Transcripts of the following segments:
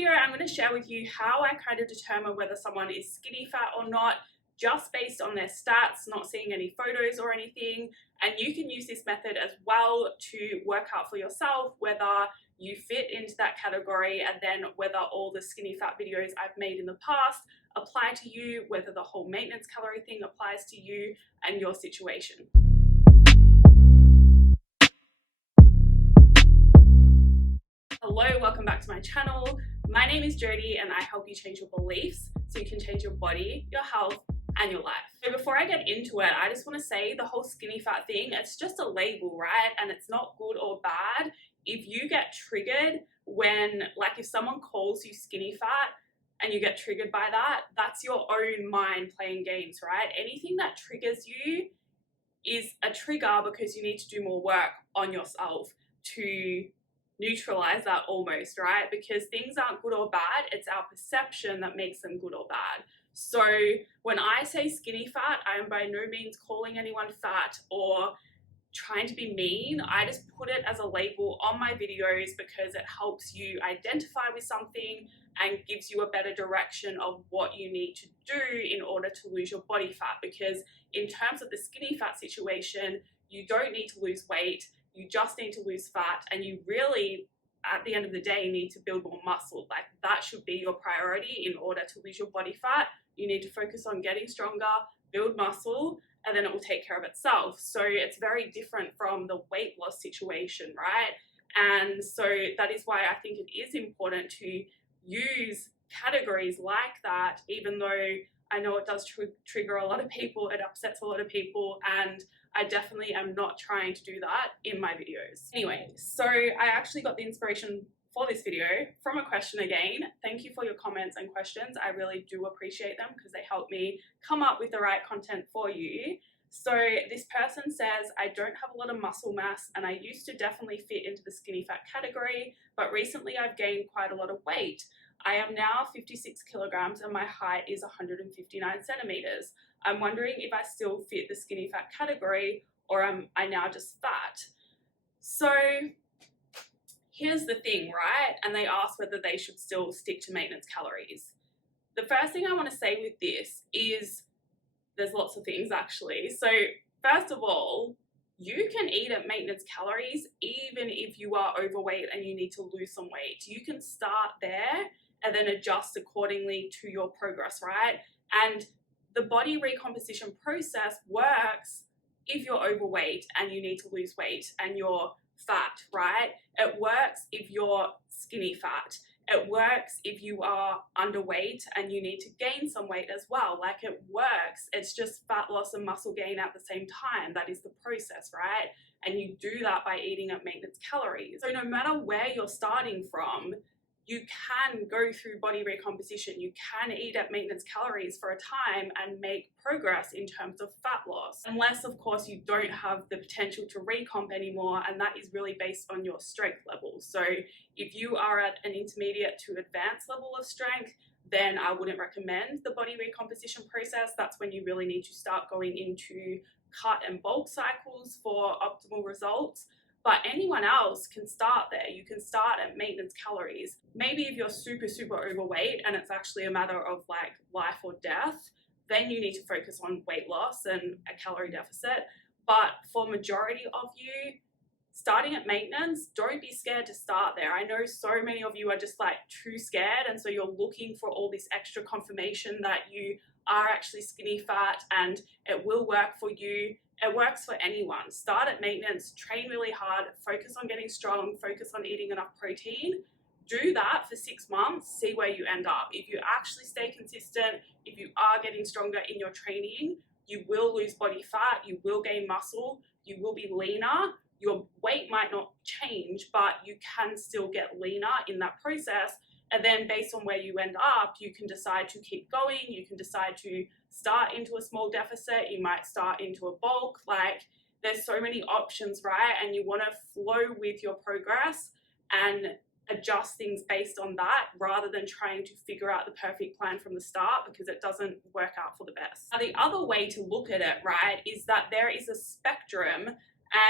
video, I'm going to share with you how I kind of determine whether someone is skinny fat or not, just based on their stats, not seeing any photos or anything. And you can use this method as well to work out for yourself whether you fit into that category, and then whether all the skinny fat videos I've made in the past apply to you, whether the whole maintenance calorie thing applies to you and your situation. Hello, welcome back to my channel. My name is Jodie and I help you change your beliefs so you can change your body, your health, and your life. So before I get into it, I just want to say the whole skinny fat thing, it's just a label, right? And it's not good or bad. If you get triggered when, like if someone calls you skinny fat and you get triggered by that, that's your own mind playing games, right? Anything that triggers you is a trigger because you need to do more work on yourself to neutralize that almost, right? Because things aren't good or bad, it's our perception that makes them good or bad. So when I say skinny fat, I am by no means calling anyone fat or trying to be mean. I just put it as a label on my videos because it helps you identify with something and gives you a better direction of what you need to do in order to lose your body fat. Because in terms of the skinny fat situation, you don't need to lose weight, you just need to lose fat, and you really, at the end of the day, need to build more muscle. Like that should be your priority in order to lose your body fat. You need to focus on getting stronger, build muscle, and then it will take care of itself. So it's very different from the weight loss situation, right? And so that is why I think it is important to use categories like that, even though I know it does trigger a lot of people, it upsets a lot of people, and I definitely am not trying to do that in my videos. Anyway, so I actually got the inspiration for this video from a question again. Thank you for your comments and questions. I really do appreciate them because they help me come up with the right content for you. So this person says, I don't have a lot of muscle mass and I used to definitely fit into the skinny fat category, but recently I've gained quite a lot of weight. I am now 56 kilograms and my height is 159 centimeters. I'm wondering if I still fit the skinny fat category or am I now just fat? So here's the thing, right? And they ask whether they should still stick to maintenance calories. The first thing I want to say with this is there's lots of things actually. So first of all, you can eat at maintenance calories even if you are overweight and you need to lose some weight. You can start there and then adjust accordingly to your progress, right? And the body recomposition process works if you're overweight and you need to lose weight and you're fat, right? It works if you're skinny fat. It works if you are underweight and you need to gain some weight as well. Like it works. It's just fat loss and muscle gain at the same time. That is the process, right? And you do that by eating at maintenance calories. So no matter where you're starting from, you can go through body recomposition. You can eat at maintenance calories for a time and make progress in terms of fat loss. Unless, of course, you don't have the potential to recomp anymore, and that is really based on your strength level. So if you are at an intermediate to advanced level of strength, then I wouldn't recommend the body recomposition process. That's when you really need to start going into cut and bulk cycles for optimal results. But anyone else can start there. You can start at maintenance calories. Maybe if you're super, super overweight and it's actually a matter of like life or death, then you need to focus on weight loss and a calorie deficit. But for majority of you, starting at maintenance, don't be scared to start there. I know so many of you are just like too scared, and so you're looking for all this extra confirmation that you are actually skinny fat and it will work for you. It works for anyone. Start at maintenance, train really hard, focus on getting strong, focus on eating enough protein. Do that for 6 months, see where you end up. If you actually stay consistent, if you are getting stronger in your training, you will lose body fat, you will gain muscle, you will be leaner. Your weight might not change, but you can still get leaner in that process. And then based on where you end up, you can decide to keep going. You can decide to start into a small deficit. You might start into a bulk. Like there's so many options, right? And you want to flow with your progress and adjust things based on that rather than trying to figure out the perfect plan from the start, because it doesn't work out for the best. Now, the other way to look at it, right, is that there is a spectrum,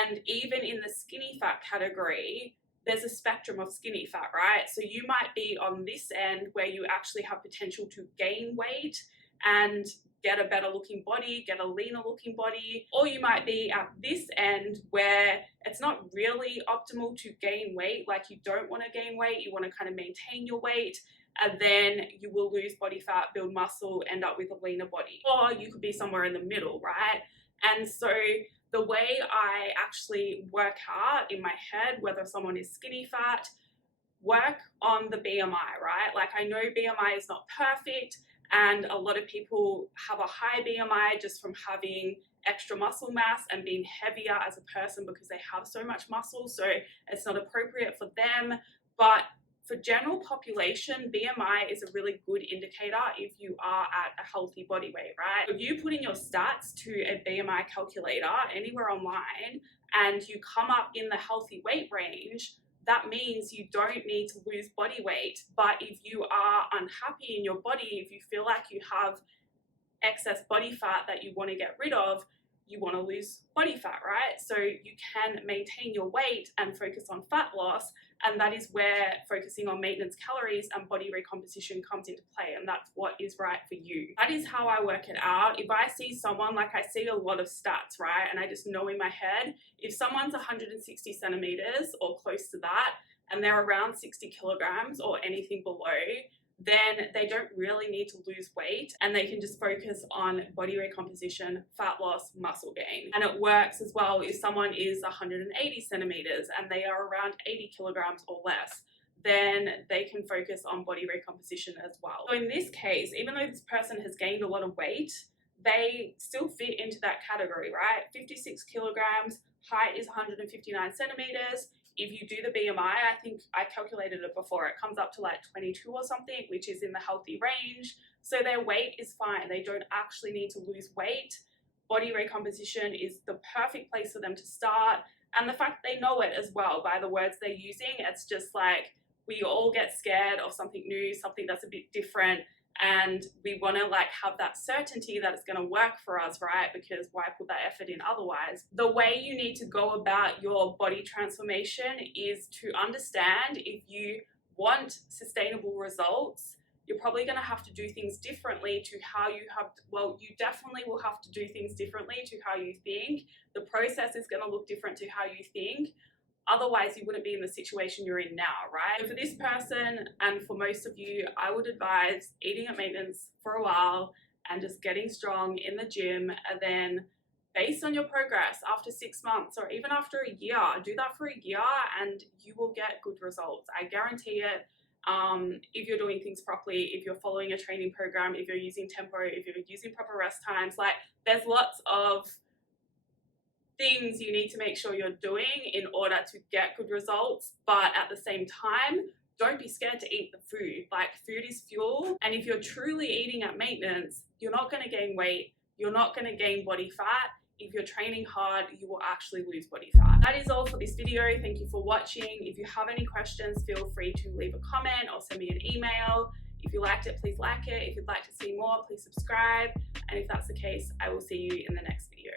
and even in the skinny fat category, there's a spectrum of skinny fat, right? So you might be on this end where you actually have potential to gain weight and get a better looking body, get a leaner looking body, or you might be at this end where it's not really optimal to gain weight, like you don't want to gain weight, you want to kind of maintain your weight, and then you will lose body fat, build muscle, end up with a leaner body. Or you could be somewhere in the middle, right? And so the way I actually work out in my head whether someone is skinny fat, work on the BMI, right? Like I know BMI is not perfect, and a lot of people have a high BMI just from having extra muscle mass and being heavier as a person because they have so much muscle, so it's not appropriate for them. But for general population, BMI is a really good indicator if you are at a healthy body weight, right? If you put in your stats to a BMI calculator anywhere online and you come up in the healthy weight range, that means you don't need to lose body weight. But if you are unhappy in your body, if you feel like you have excess body fat that you want to get rid of, you want to lose body fat, right? So you can maintain your weight and focus on fat loss, and that is where focusing on maintenance calories and body recomposition comes into play, and that's what is right for you. That is how I work it out. If I see someone, like I see a lot of stats, right, and I just know in my head, if someone's 160 centimeters or close to that, and they're around 60 kilograms or anything below, then they don't really need to lose weight and they can just focus on body recomposition, fat loss, muscle gain. And it works as well if someone is 180 centimeters and they are around 80 kilograms or less, then they can focus on body recomposition as well. So in this case, even though this person has gained a lot of weight, they still fit into that category, right? 56 kilograms, height is 159 centimeters. If you do the BMI, I think I calculated it before, it comes up to like 22 or something, which is in the healthy range. So their weight is fine. They don't actually need to lose weight. Body recomposition is the perfect place for them to start. And the fact they know it as well by the words they're using, it's just like we all get scared of something new, something that's a bit different. And we want to like have that certainty that it's going to work for us, right? Because why put that effort in otherwise? The way you need to go about your body transformation is to understand if you want sustainable results, you're probably going to have to do things differently to how you have, well, you definitely will have to do things differently to how you think. The process is going to look different to how you think. Otherwise, you wouldn't be in the situation you're in now, right? So for this person and for most of you, I would advise eating at maintenance for a while and just getting strong in the gym. And then based on your progress after 6 months or even after a year, do that for a year and you will get good results. I guarantee it. If you're doing things properly, if you're following a training program, if you're using tempo, if you're using proper rest times, like there's lots of things you need to make sure you're doing in order to get good results. But at the same time, don't be scared to eat the food. Like food is fuel. And if you're truly eating at maintenance, you're not going to gain weight. You're not going to gain body fat. If you're training hard, you will actually lose body fat. That is all for this video. Thank you for watching. If you have any questions, feel free to leave a comment or send me an email. If you liked it, please like it. If you'd like to see more, please subscribe. And if that's the case, I will see you in the next video.